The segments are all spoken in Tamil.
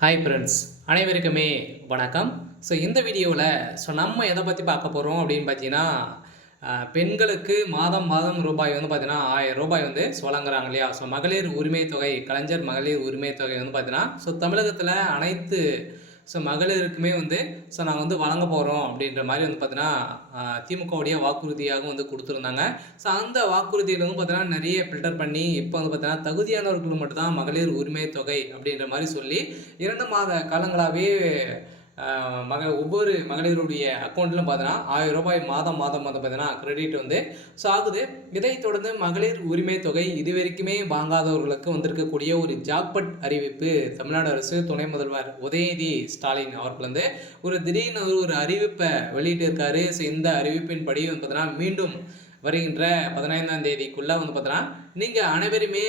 ஹாய் ஃப்ரெண்ட்ஸ், அனைவருக்குமே வணக்கம். இந்த வீடியோவில் நம்ம எதை பற்றி பார்க்க போகிறோம் அப்படின்னு பார்த்தீங்கன்னா, பெண்களுக்கு மாதம் மாதம் ரூபாய் வந்து பார்த்தீங்கன்னா ரூ. 1000 வந்து வழங்குறாங்க இல்லையா? மகளிர் உரிமை தொகை, கலைஞர் மகளிர் உரிமை தொகை வந்து பார்த்தீங்கன்னா, தமிழகத்தில் அனைத்து மகளிருக்குமே வந்து நாங்க வந்து வழங்க போறோம் அப்படின்ற மாரி வந்து பார்த்தீங்கன்னா, திமுகவுடைய வாக்குறுதியாக வந்து குடுத்திருந்தாங்க. அந்த வாக்குறுதியில வந்து பார்த்தீங்கன்னா, நெறைய ஃபில்டர் பண்ணி, இப்ப வந்து பார்த்தீங்கன்னா, தகுதியானவர்களுக்கு மட்டும் தான் மகளிர் உரிமை தொகை அப்படின்ற மாரி சொல்லி 2 மாத காலங்களாவே அ ஒவ்வொரு மகளிருடைய அக்கவுண்ட்லும் பார்த்தீங்கன்னா, ரூ. 1000 மாதம் மாதம் வந்து பார்த்தீங்கன்னா, கிரெடிட் வந்து ஆகுது. இதைத் தொடர்ந்து மகளிர் உரிமை தொகை இதுவரைக்குமே வாங்காதவர்களுக்கு வந்திருக்கக்கூடிய ஒரு ஜாக்பாட் அறிவிப்பு தமிழ்நாடு அரசு துணை முதல்வர் உதயநிதி ஸ்டாலின் அவர்கள் வந்து திடீர்னு ஒரு அறிவிப்பை வெளியிட்டிருக்காரு. இந்த அறிவிப்பின்படி வந்து பார்த்தீங்கன்னா, மீண்டும் வருகின்ற 15ஆம் தேதிக்குள்ள வந்து பார்த்தீங்கன்னா, நீங்க அனைவருமே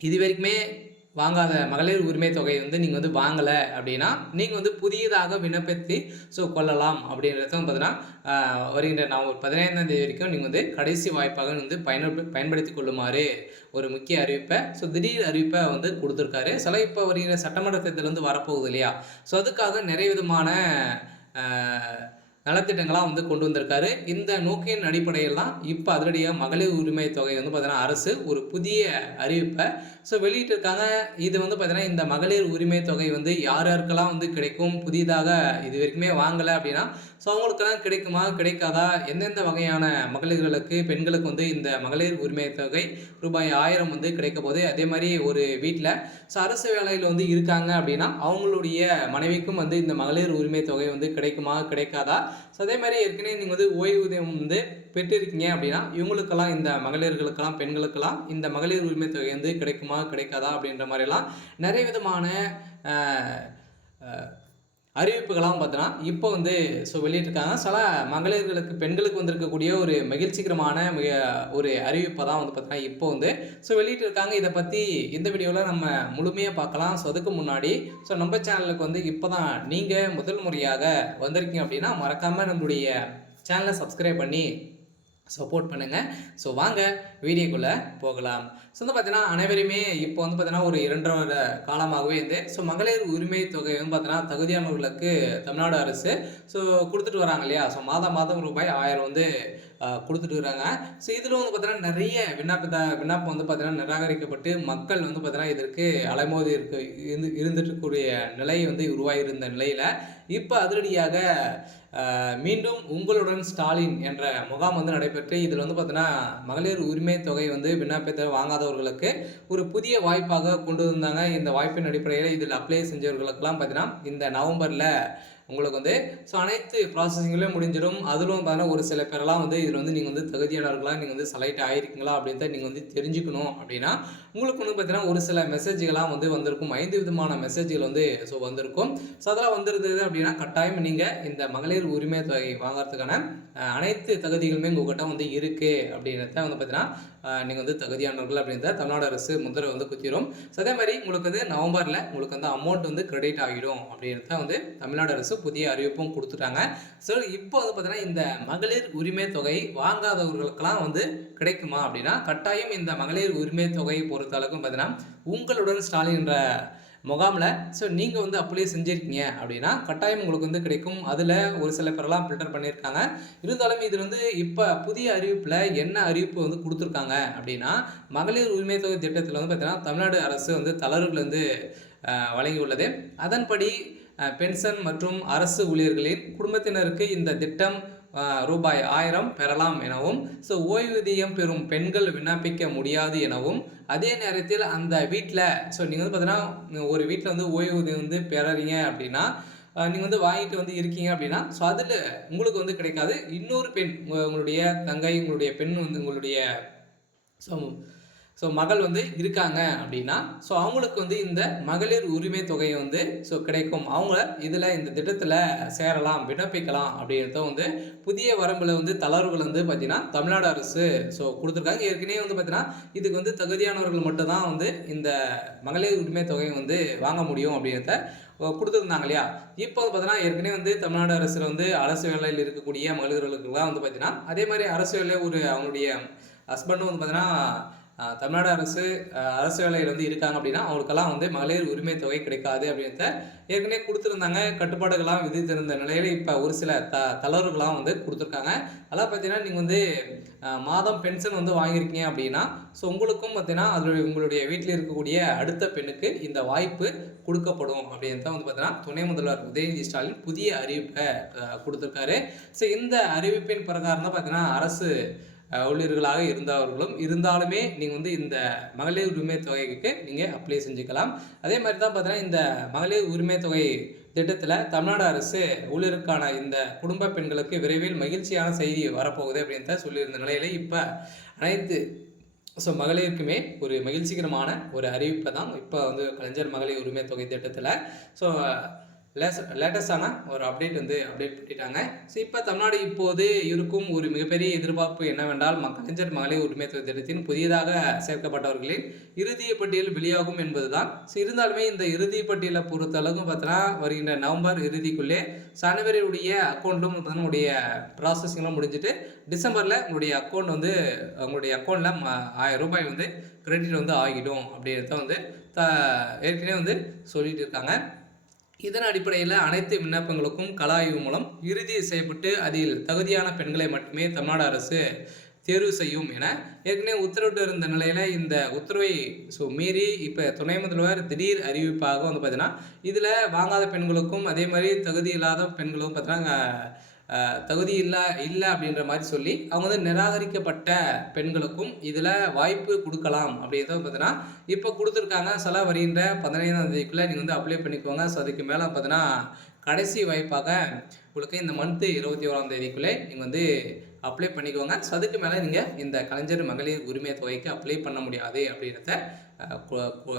இதுவரைக்குமே வாங்காத மகளிர் உரிமை தொகை வந்து நீங்க வந்து வாங்கல அப்படின்னா, நீங்க வந்து புதியதாக விண்ணப்பித்து கொள்ளலாம் அப்படின்றத பார்த்தீங்கன்னா, வருகின்ற நவம்பர் 15ஆம் தேதி வரைக்கும் நீங்க வந்து கடைசி வாய்ப்பாக வந்து பயன்படுத்திக் கொள்ளுமாறு ஒரு முக்கிய அறிவிப்பை திடீர் அறிவிப்பை வந்து குடுத்திருக்காரு. இப்போ வருகிற சட்டமன்ற தேர்தல் வந்து வரப்போகுது இல்லையா? அதுக்காக நிறைய விதமான அ நலத்திட்டங்களா வந்து கொண்டு வந்திருக்காரு. இந்த நோக்கின் அடிப்படையில் தான் இப்ப அதிரடியா மகளிர் உரிமை தொகை வந்து பார்த்தீங்கன்னா, அரசு ஒரு புதிய அறிவிப்ப வெளியிட்டிருக்காங்க. இது வந்து பார்த்தீங்கன்னா, இந்த மகளிர் உரிமை தொகை வந்து யார் யாருக்கெல்லாம் வந்து கிடைக்கும்? புதிதாக இதுவரைக்குமே வாங்கல அப்படின்னா, அவங்களுக்கெல்லாம் கிடைக்குமா? கிடைக்காதா? எந்தெந்த வகையான மகளிர்களுக்கு, பெண்களுக்கு வந்து இந்த மகளிர் உரிமை தொகை ரூபாய் 1000 வந்து கிடைக்கப்போகுது. அதே மாரி ஒரு வீட்ல அரசு வேலையில வந்து இருக்காங்க அப்படின்னா, அவங்களுடைய மனைவிக்கும் வந்து இந்த மகளிர் உரிமை தொகை வந்து கிடைக்குமா? கிடைக்காதா? அதே மாரி ஏற்கனவே நீங்க வந்து ஓய்வூதியம் வந்து பெற்றிருக்கீங்க அப்படின்னா, இவங்களுக்கெல்லாம் இந்த மகளிர்களுக்கெல்லாம், பெண்களுக்கெல்லாம் இந்த மகளிர் உரிமை தொகை வந்து கிடைக்குமா? கிடைக்காதா? அப்படின்ற மாரிலாம் நெறைய விதமான அ அ அறிவிப்புகள்லாம் பார்த்தீங்கன்னா, இப்போ வந்து வெளியிட்டிருக்காங்க. சில மகளிர்களுக்கு, பெண்களுக்கு வந்திருக்கக்கூடிய ஒரு மகிழ்ச்சிகரமான ஒரு அறிவிப்ப தான் வந்து பார்த்தீங்கன்னா, இப்போ வந்து வெளியிட்டிருக்காங்க. இத பத்தி இந்த வீடியோல நம்ம முழுமையா பார்க்கலாம். அதுக்கு முன்னாடி நம்ம சேனலுக்கு வந்து இப்போ தான் நீங்க முதல் முறையாக வந்திருக்கீங்க அப்படின்னா, மறக்காம நம்மளுடைய சேனல சப்ஸ்கிரைப் பண்ணி சப்போர்ட் பண்ணுங்க. வாங்க வீடியோக்குள்ள போகலாம். வந்து பார்த்தீங்கன்னா, அனைவருமே இப்போ வந்து பார்த்தீங்கன்னா, ஒரு 2 1/2 வருட காலமாகவே வந்து மகளிர் உரிமை தொகை வந்து பார்த்தீங்கன்னா, தகுதியானவர்களுக்கு தமிழ்நாடு அரசு குடுத்துட்டு வராங்க இல்லையா? மாதம் மாதம் ரூபாய் 1000 வந்து குடுத்துட்டு வராங்க. இதில வந்து பார்த்தீங்கன்னா, நெறைய விண்ணப்பம் வந்து பார்த்தீங்கன்னா, நிராகரிக்கப்பட்டு மக்கள் வந்து பார்த்தீங்கன்னா, இதற்கு அலைமோதி இருந்துட்டு இருக்கக்கூடிய நிலை வந்து உருவாகியிருந்த நிலையில, இப்ப அதிரடியாக மீண்டும் உங்களுடன் ஸ்டாலின் என்ற முகாம் வந்து நடைபெற்று, இதில் வந்து பார்த்தீங்கன்னா, மகளிர் உரிமை தொகை வந்து விண்ணப்பத்தை வாங்காதவர்களுக்கு ஒரு புதிய வாய்ப்பாக கொண்டு வந்தாங்க. இந்த வாய்ப்பின் அடிப்படையில் இதில் அப்ளை செஞ்சவர்களுக்கெல்லாம் பார்த்தீங்கன்னா, இந்த நவம்பர்ல உங்களுக்கு வந்து அனைத்து ப்ராசஸிங்களும் முடிஞ்சிடும். அதிலும் பார்த்தீங்கன்னா, ஒரு சில பேரெல்லாம் வந்து இதில் வந்து நீங்க வந்து தகுதியானவர்களா, நீங்க வந்து செலக்ட் ஆயிருக்கீங்களா அப்படின்றத நீங்க வந்து தெரிஞ்சுக்கணும் அப்படின்னா, உங்களுக்கு வந்து பார்த்தீங்கன்னா, ஒரு சில மெசேஜ்கள்லாம் வந்து வந்திருக்கும். 5 விதமான மெசேஜ்கள் வந்து வந்திருக்கும். அதெல்லாம் வந்திருந்தது அப்படின்னா, கட்டாயம் நீங்க இந்த மகளிர் உரிமை தொகை வாங்குறதுக்கான அனைத்து தகுதிகளுமே உங்ககிட்ட வந்து இருக்கு அப்படின்றத வந்து பார்த்தீங்கன்னா, நீங்க வந்து தகுதியானவர்கள் அப்படின்றத தமிழ்நாடு அரசு முத்திரை வந்து குத்திரும். அதே மாரி உங்களுக்கு வந்து நவம்பர்ல உங்களுக்கு வந்து அமௌண்ட் வந்து கிரெடிட் ஆகிடும் அப்படின்றத வந்து தமிழ்நாடு அரசு புதிய அறிவிப்பும் குடுத்துட்டாங்க. இப்போ வந்து பார்த்தீங்கன்னா, இந்த மகளிர் உரிமை தொகை வாங்காதவர்களுக்கெல்லாம் வந்து கிடைக்குமா அப்படின்னா, கட்டாயம் இந்த மகளிர் உரிமை தொகையை பொறுத்த அளவுக்கு பார்த்தீங்கன்னா, உங்களுடன் ஸ்டாலின் என்ற முகாம்ல நீங்க வந்து அப்ளை செஞ்சிருக்கீங்க அப்படின்னா, கட்டாயம் உங்களுக்கு வந்து கிடைக்கும். அதுல ஒரு சில பேரெல்லாம் ஃபில்டர் பண்ணியிருக்காங்க. இருந்தாலும் இதில வந்து இப்ப புதிய அறிவிப்புல என்ன அறிவிப்பு வந்து குடுத்துருக்காங்க அப்படின்னா, மகளிர் உரிமை தொகை திட்டத்தில வந்து பார்த்தீங்கன்னா, தமிழ்நாடு அரசு வந்து தளர்வுகள் வந்து வழங்கியுள்ளது. அதன்படி பென்ஷன் மற்றும் அரசு ஊழியர்களின் குடும்பத்தினருக்கு இந்த திட்டம் ரூபாய் 1000 பெறலாம் எனவும், ஓய்வூதியம் பெறும் பெண்கள் விண்ணப்பிக்க முடியாது எனவும், அதே நேரத்தில் அந்த வீட்ல நீங்க வந்து பார்த்தீங்கன்னா, ஒரு வீட்ல வந்து ஓய்வூதியம் வந்து பெறுறீங்க அப்படின்னா, நீங்க வந்து வாங்கிட்டு வந்து இருக்கீங்க அப்படின்னா, அதில உங்களுக்கு வந்து கிடைக்காது. இன்னொரு பெண் உங்களுடைய தங்கை, உங்களுடைய பெண் வந்து உங்களுடைய ஸோ மகள் வந்து இருக்காங்க அப்படின்னா, அவங்களுக்கு வந்து இந்த மகளிர் உரிமை தொகை வந்து கிடைக்கும். அவங்க இதில இந்த திட்டத்தில சேரலாம், விண்ணப்பிக்கலாம் அப்படின்றத வந்து புதிய வரம்புல வந்து தளர்வுகள் வந்து பார்த்தீங்கன்னா, தமிழ்நாடு அரசு குடுத்துருக்காங்க. ஏற்கனவே வந்து பார்த்தீங்கன்னா, இதுக்கு வந்து தகுதியானவர்கள் மட்டும் தான் வந்து இந்த மகளிர் உரிமை தொகை வந்து வாங்க முடியும் அப்படின்றத குடுத்துருந்தாங்க இல்லையா? இப்போ வந்து பார்த்தீங்கன்னா, ஏற்கனவே வந்து தமிழ்நாடு அரசுல வந்து அரசு வேலையில் இருக்கக்கூடிய மகளிர்களுக்கெல்லாம் வந்து பார்த்தீங்கன்னா, அதே மாரி அரசு வேலை அவங்களுடைய ஹஸ்பண்டும் வந்து பார்த்தீங்கன்னா, தமிழ்நாடு அரசு வேலையில் வந்து இருக்காங்க அப்படின்னா அவங்களுக்கெல்லாம் வந்து மகளிர் உரிமை தொகை கிடைக்காது அப்படின்றத ஏற்கனவே கொடுத்துருந்தாங்க. கட்டுப்பாடுகள்லாம் விதித்திருந்த நிலையில் இப்போ ஒரு சில தளர்வுகள்லாம் வந்து கொடுத்துருக்காங்க. அதெல்லாம் பார்த்தீங்கன்னா நீங்கள் வந்து மாதம் பென்ஷன் வந்து வாங்கியிருக்கீங்க அப்படின்னா ஸோ உங்களுக்கும் பார்த்தீங்கன்னா அதில் உங்களுடைய வீட்டில் இருக்கக்கூடிய அடுத்த பெண்ணுக்கு இந்த வாய்ப்பு கொடுக்கப்படும் அப்படின்றத வந்து பார்த்தீங்கன்னா துணை முதல்வர் உதயநிதி ஸ்டாலின் புதிய அறிவிப்பை கொடுத்துருக்காரு. ஸோ இந்த அறிவிப்பின் பிரகாரம் தான் பார்த்தீங்கன்னா அரசு ஊழியர்களாக இருந்தாலுமே நீங்கள் வந்து இந்த மகளிர் உரிமை தொகைக்கு நீங்கள் அப்ளை செஞ்சுக்கலாம். அதே மாதிரி தான் பார்த்தீங்கன்னா இந்த மகளிர் உரிமை தொகை திட்டத்தில் தமிழ்நாடு அரசு ஊழியருக்கான இந்த குடும்ப பெண்களுக்கு விரைவில் மகிழ்ச்சியான செய்தி வரப்போகுது அப்படின்றத சொல்லியிருந்த நிலையில இப்போ அனைத்து மகளிருக்குமே ஒரு மகிழ்ச்சிகரமான ஒரு அறிவிப்பை தான் இப்போ வந்து கலைஞர் மகளிர் உரிமை தொகை திட்டத்தில் லேட்டஸ்டான ஒரு அப்டேட் பண்ணிட்டாங்க. ஸோ இப்போ தமிழ்நாடு இப்போது இருக்கும் ஒரு மிகப்பெரிய எதிர்பார்ப்பு என்னவென்றால் கலைஞர் மகளிர் உரிமை தொகை திட்டத்தின் புதியதாக சேர்க்கப்பட்டவர்களின் இறுதிய பட்டியல் வெளியாகும் என்பதுதான். ஸோ இருந்தாலுமே இந்த இறுதி பட்டியலை பொறுத்தளவுக்கு பார்த்தோன்னா வருகின்ற நவம்பர் இறுதிக்குள்ளே சனவரியுடைய அக்கௌண்ட்டும் உங்களுடைய ப்ராசஸிங்லாம் முடிஞ்சுட்டு டிசம்பரில் உங்களுடைய அக்கௌண்ட்டில் 1000 ரூபாய் வந்து கிரெடிட் வந்து ஆகிடும் அப்படின்றத வந்து ஏற்கனவே வந்து சொல்லிட்டு இருக்காங்க. இதன் அடிப்படையில் அனைத்து விண்ணப்பங்களுக்கும் கள ஆய்வு மூலம் இறுதி செய்யப்பட்டு அதில் தகுதியான பெண்களை மட்டுமே தமிழ்நாடு அரசு தேர்வு செய்யும் என ஏற்கனவே உத்தரவிட்டு இருந்த நிலையில் இந்த உத்தரவை மீறி இப்போ துணை முதல்வர் திடீர் அறிவிப்பாக வந்து பார்த்தீங்கன்னா இதில் வாங்காத பெண்களுக்கும் அதே மாதிரி தகுதி இல்லாத பெண்களுக்கும் பார்த்தீங்கன்னா தகுதி இல்லை அப்படின்ற மாதிரி சொல்லி அவங்க வந்து நிராகரிக்கப்பட்ட பெண்களுக்கும் இதில் வாய்ப்பு கொடுக்கலாம் அப்படின்றத பார்த்தீங்கன்னா இப்போ கொடுத்துருக்காங்க. சில வருகின்ற 15ஆம் தேதிக்குள்ளே நீங்கள் வந்து அப்ளை பண்ணிக்கோங்க. ஸோ அதுக்கு மேலே பார்த்தீங்கன்னா கடைசி வாய்ப்பாக உங்களுக்கு இந்த மந்த்து 21ஆம் தேதிக்குள்ளே நீங்கள் வந்து அப்ளை பண்ணிக்கோங்க. ஸோ அதுக்கு மேலே நீங்கள் இந்த கலைஞர் மகளிர் உரிமை தொகைக்கு அப்ளை பண்ண முடியாது அப்படின்றத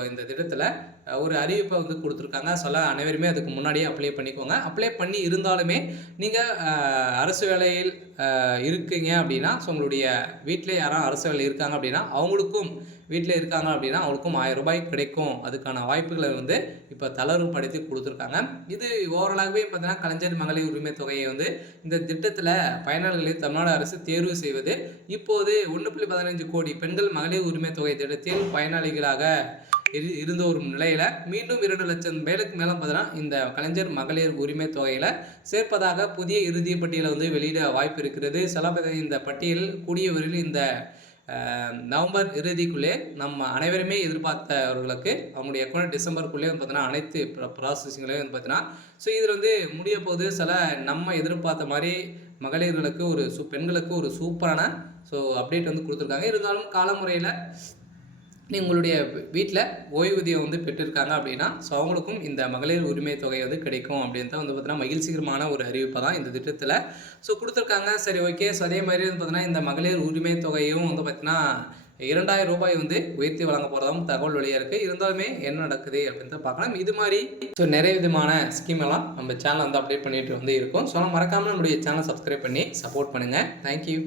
இந்த திட்டத்தில் ஒரு அறிவிப்பை வந்து கொடுத்துருக்காங்க. அனைவருமே அதுக்கு முன்னாடியே அப்ளை பண்ணிக்கோங்க. அப்ளை பண்ணி இருந்தாலுமே நீங்கள் அரசு வேலையில் இருக்கீங்க அப்படின்னா ஸோ உங்களுடைய வீட்டில் யாரும் அரசு வேலையில் இருக்காங்க அப்படின்னா அவங்களுக்கும் வீட்டில் இருக்காங்க அப்படின்னா அவங்களுக்கும் 1000 ரூபாய் கிடைக்கும். அதுக்கான வாய்ப்புகளை வந்து இப்போ தளர்வுபடுத்தி கொடுத்துருக்காங்க. இது ஓவராலாகவே பார்த்தீங்கன்னா கலைஞர் மகளிர் உரிமை தொகையை வந்து இந்த திட்டத்தில் பயனாளிகளை தமிழ்நாடு அரசு தேர்வு செய்வது இப்போது 1.15 கோடி பெண்கள் மகளிர் உரிமை தொகை திட்டத்தில் பயனாளிகளாக இருந்த ஒரு நிலையில் மீண்டும் 2 லட்சம் பேருக்கு மேலே பார்த்தீங்கன்னா இந்த கலைஞர் மகளிர் உரிமை தொகையில் சேர்ப்பதாக புதிய இறுதி பட்டியலை வந்து வெளியிட வாய்ப்பு இருக்கிறது. இந்த பட்டியல் கூடிய விரைவில் இந்த நவம்பர் இறுதிக்குள்ளே நம்ம அனைவருமே எதிர்பார்த்தவர்களுக்கு அவங்களுடைய அக்கௌண்ட் டிசம்பருக்குள்ளே வந்து பார்த்தீங்கன்னா அனைத்து ப்ராசஸிங்களையும் வந்து பார்த்தீங்கன்னா ஸோ இதில் வந்து முடிய போது நம்ம எதிர்பார்த்த மாதிரி மகளிர்களுக்கு பெண்களுக்கு ஒரு சூப்பரான அப்டேட் வந்து கொடுத்துருக்காங்க. இருந்தாலும் காலமுறையில் உங்களுடைய வீட்டில் ஓய்வூதியம் வந்து பெற்றிருக்காங்க அப்படின்னா ஸோ அவங்களுக்கும் இந்த மகளிர் உரிமை தொகை வந்து கிடைக்கும் அப்படின்றத வந்து பார்த்தீங்கன்னா மகிழ்ச்சிகரமான ஒரு அறிவிப்பை தான் இந்த திட்டத்தில் கொடுத்துருக்காங்க. சரி, ஓகே. ஸோ அதே மாதிரி வந்து பார்த்தீங்கன்னா இந்த மகளிர் உரிமை தொகையும் வந்து பார்த்தீங்கன்னா 2000 ரூபாய் வந்து உயர்த்தி வழங்க போகிறதாகவும் தகவல் வெளியாக இருக்குது. இருந்தாலுமே என்ன நடக்குது அப்படின்றத பார்க்கலாம். இது மாதிரி நிறைய விதமான ஸ்கீம் எல்லாம் நம்ம சேனல் வந்து அப்டேட் பண்ணிட்டு வந்து இருக்கோம். ஸோ மறக்காமல் நம்மளுடைய சேனல் சப்ஸ்கிரைப் பண்ணி சப்போர்ட் பண்ணுங்கள். தேங்க்யூ.